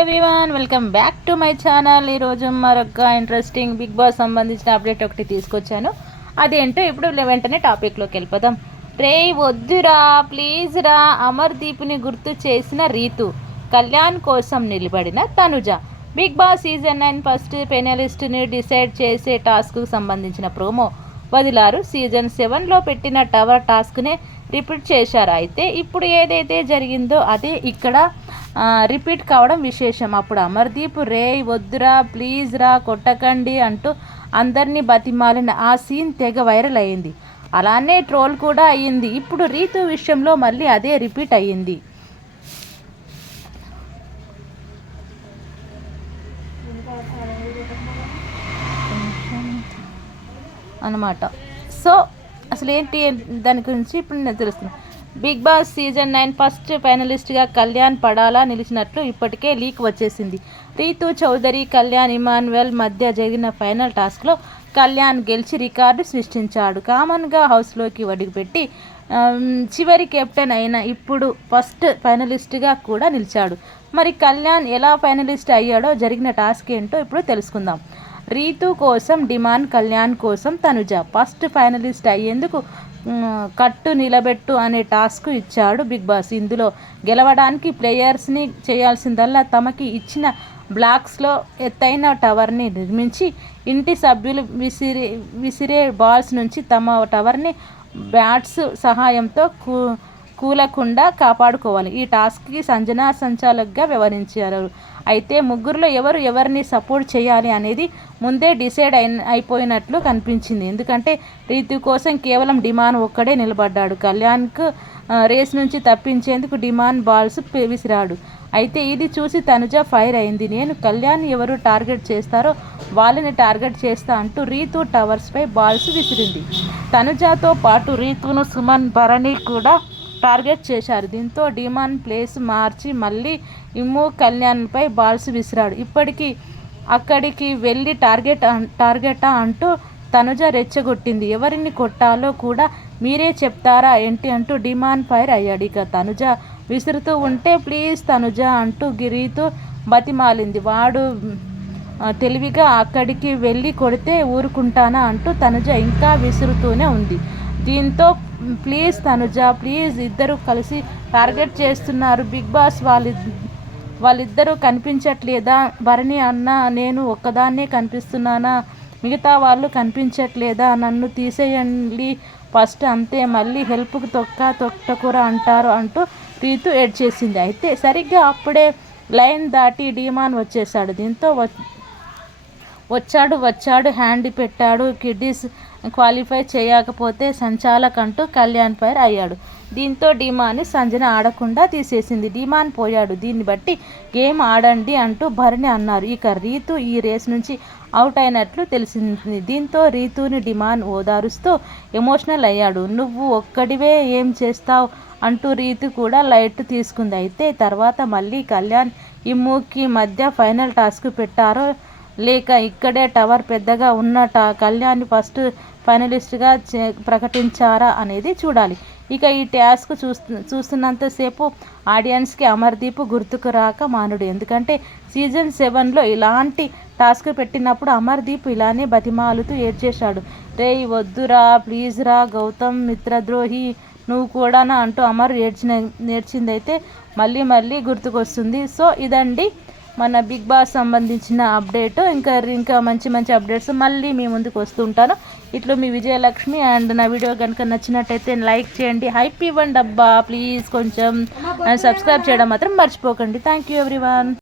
Everyone welcome back to my channel. ఈరోజు మరొక interesting big boss సంబంధించిన అప్డేట్ ఒకటి తీసుకొచ్చాను. అదేంటో ఇప్పుడు వెంటనే టాపిక్లోకి వెళ్ళిపోదాం. రే వద్దురా ప్లీజ్ రా, అమర్దీప్ని గుర్తు చేసిన రీతు, కళ్యాణ్ కోసం నిలబడిన Tanuja. Bigg Boss season 9 first పెనలిస్ట్ని డిసైడ్ చేసే టాస్క్కు సంబంధించిన ప్రోమో వదిలారు. సీజన్ 7లో పెట్టిన టవర్ టాస్క్నే రిపీట్ చేశారు. అయితే ఇప్పుడు ఏదైతే జరిగిందో అదే ఇక్కడ రిపీట్ కావడం విశేషం. అప్పుడు అమర్దీప్ రే వద్దురా ప్లీజ్ రా కొట్టకండి అంటూ అందరినీ బతిమాలిన ఆ సీన్ తెగ వైరల్ అయ్యింది. అలానే ట్రోల్ కూడా అయ్యింది. ఇప్పుడు రీతు విషయంలో మళ్ళీ అదే రిపీట్ అయ్యింది అన్నమాట. సో అసలు ఏంటి దాని గురించి ఇప్పుడు నేను తెలుస్తున్నాను. బిగ్ బాస్ సీజన్ 9 ఫస్ట్ ఫైనలిస్ట్గా కళ్యాణ్ పడాలా నిలిచినట్లు ఇప్పటికే లీక్ వచ్చేసింది. రీతు చౌదరి, కళ్యాణ్ ఇమాన్యుయల్ మధ్య జరిగిన ఫైనల్ టాస్క్లో కళ్యాణ్ గెలిచి రికార్డు సృష్టించాడు. కామన్గా హౌస్లోకి అడుగుపెట్టి చివరి కెప్టెన్ అయిన ఇప్పుడు ఫస్ట్ ఫైనలిస్ట్గా కూడా నిలిచాడు. మరి కళ్యాణ్ ఎలా ఫైనలిస్ట్ అయ్యాడో, జరిగిన టాస్క్ ఏంటో ఇప్పుడు తెలుసుకుందాం. రీతు కోసం డిమాండ్, కళ్యాణ్ కోసం తనుజ. ఫస్ట్ ఫైనలిస్ట్ అయ్యేందుకు కట్టు నిలబెట్టు అనే టాస్క్ ఇచ్చాడు బిగ్ బాస్. ఇందులో గెలవడానికి ప్లేయర్స్ని చేయాల్సిందల్లా తమకి ఇచ్చిన బ్లాక్స్లో ఎత్తైన టవర్ని నిర్మించి ఇంటి సభ్యులు విసిరే బాల్స్ నుంచి తమ టవర్ని బ్యాట్స్ సహాయంతో కూలకుండా కాపాడుకోవాలి. ఈ టాస్క్కి సంజన సంచాలకుగా వ్యవహరించారు. అయితే ముగ్గురులో ఎవరిని సపోర్ట్ చేయాలి అనేది ముందే డిసైడ్ అయిపోయినట్లు కనిపించింది. ఎందుకంటే రీతు కోసం కేవలం డిమాండ్ ఒక్కడే నిలబడ్డాడు. కళ్యాణ్కు రేస్ నుంచి తప్పించేందుకు డిమాండ్ బాల్స్ విసిరాడు. అయితే ఇది చూసి తనుజ ఫైర్ అయింది. నేను కళ్యాణ్ ఎవరు టార్గెట్ చేస్తారో వాళ్ళని టార్గెట్ చేస్తా అంటూ రీతు టవర్స్పై బాల్స్ విసిరింది. తనుజతో పాటు రీతును సుమన్, భరణి కూడా టార్గెట్ చేశారు. దీంతో డిమాండ్ ప్లేస్ మార్చి మళ్ళీ ఇమ్ము కళ్యాణ్పై బాల్స్ విసిరాడు. ఇప్పటికీ అక్కడికి వెళ్ళి టార్గెటా అంటూ తనుజ రెచ్చగొట్టింది. ఎవరిని కొట్టాలో కూడా మీరే చెప్తారా ఏంటి అంటూ డిమాండ్ ఫైర్ అయ్యాడు. ఇక తనుజ విసురుతూ ఉంటే ప్లీజ్ తనుజ అంటూ గిరీతో బతిమాలింది. వాడు తెలివిగా అక్కడికి వెళ్ళి కొడితే ఊరుకుంటానా అంటూ తనుజ ఇంకా విసురుతూనే ఉంది. దీంతో ప్లీజ్ తనుజ ప్లీజ్, ఇద్దరు కలిసి టార్గెట్ చేస్తున్నారు బిగ్ బాస్, వాళ్ళిద్దరూ కనిపించట్లేదా? భరణి అన్న నేను ఒక్కదాన్నే కనిపిస్తున్నానా? మిగతా వాళ్ళు కనిపించట్లేదా? నన్ను తీసేయండి ఫస్ట్, అంతే, మళ్ళీ హెల్ప్కి తొక్కకూర అంటారు అంటూ రీతు ఏడ్చేసింది. అయితే సరిగ్గా అప్పుడే లైన్ దాటి డిమాండ్ వచ్చేసాడు. దీంతో వచ్చాడు హ్యాండ్ పెట్టాడు. కిడ్డీస్ క్వాలిఫై చేయకపోతే సంచాలక్ అంటూ కళ్యాణ్ ఫైర్ అయ్యాడు. దీంతో డిమాండ్ని సంజన ఆడకుండా తీసేసింది. డిమాండ్ పోయాడు. దీన్ని బట్టి గేమ్ ఆడండి అంటూ భరణి అన్నారు. ఇక రీతు ఈ రేస్ నుంచి అవుట్ అయినట్లు తెలిసింది. దీంతో రీతుని డిమాండ్ ఓదారుస్తూ ఎమోషనల్ అయ్యాడు. నువ్వు ఒక్కడివే ఏం చేస్తావు అంటూ రీతు కూడా లైట్ తీసుకుంది. అయితే తర్వాత మళ్ళీ కళ్యాణ్ ఇమ్ముకి మధ్య ఫైనల్ టాస్క్ పెట్టారో లేక ఇక్కడే టవర్ పెద్దగా ఉన్న కళ్యాణ్ ఫస్ట్ ఫైనలిస్ట్గా ప్రకటించారా అనేది చూడాలి. ఇక ఈ టాస్క్ చూస్తున్నంతసేపు ఆడియన్స్కి అమర్దీప్ గుర్తుకు రాక మానుడు. ఎందుకంటే సీజన్ 7లో ఇలాంటి టాస్క్ పెట్టినప్పుడు అమర్దీప్ ఇలానే బతిమాలుతూ ఏడ్చేశాడు. రే వద్దురా ప్లీజ్ రా గౌతమ్ మిత్రద్రోహి నువ్వు కూడానా అంటూ అమర్ నేర్చిందైతే మళ్ళీ గుర్తుకొస్తుంది. సో ఇదండి మన బిగ్ బాస్ సంబంధించిన అప్డేట్. ఇంకా మంచి అప్డేట్స్ మళ్ళీ మీ ముందుకు వస్తుంటాను. ఇట్లా మీ విజయలక్ష్మి. అండ్ నా వీడియో కనుక నచ్చినట్టయితే లైక్ చేయండి, హైప్ ఇవ్వండి అబ్బా ప్లీజ్, కొంచెం సబ్స్క్రైబ్ చేయడం మాత్రం మర్చిపోకండి. Thank you everyone.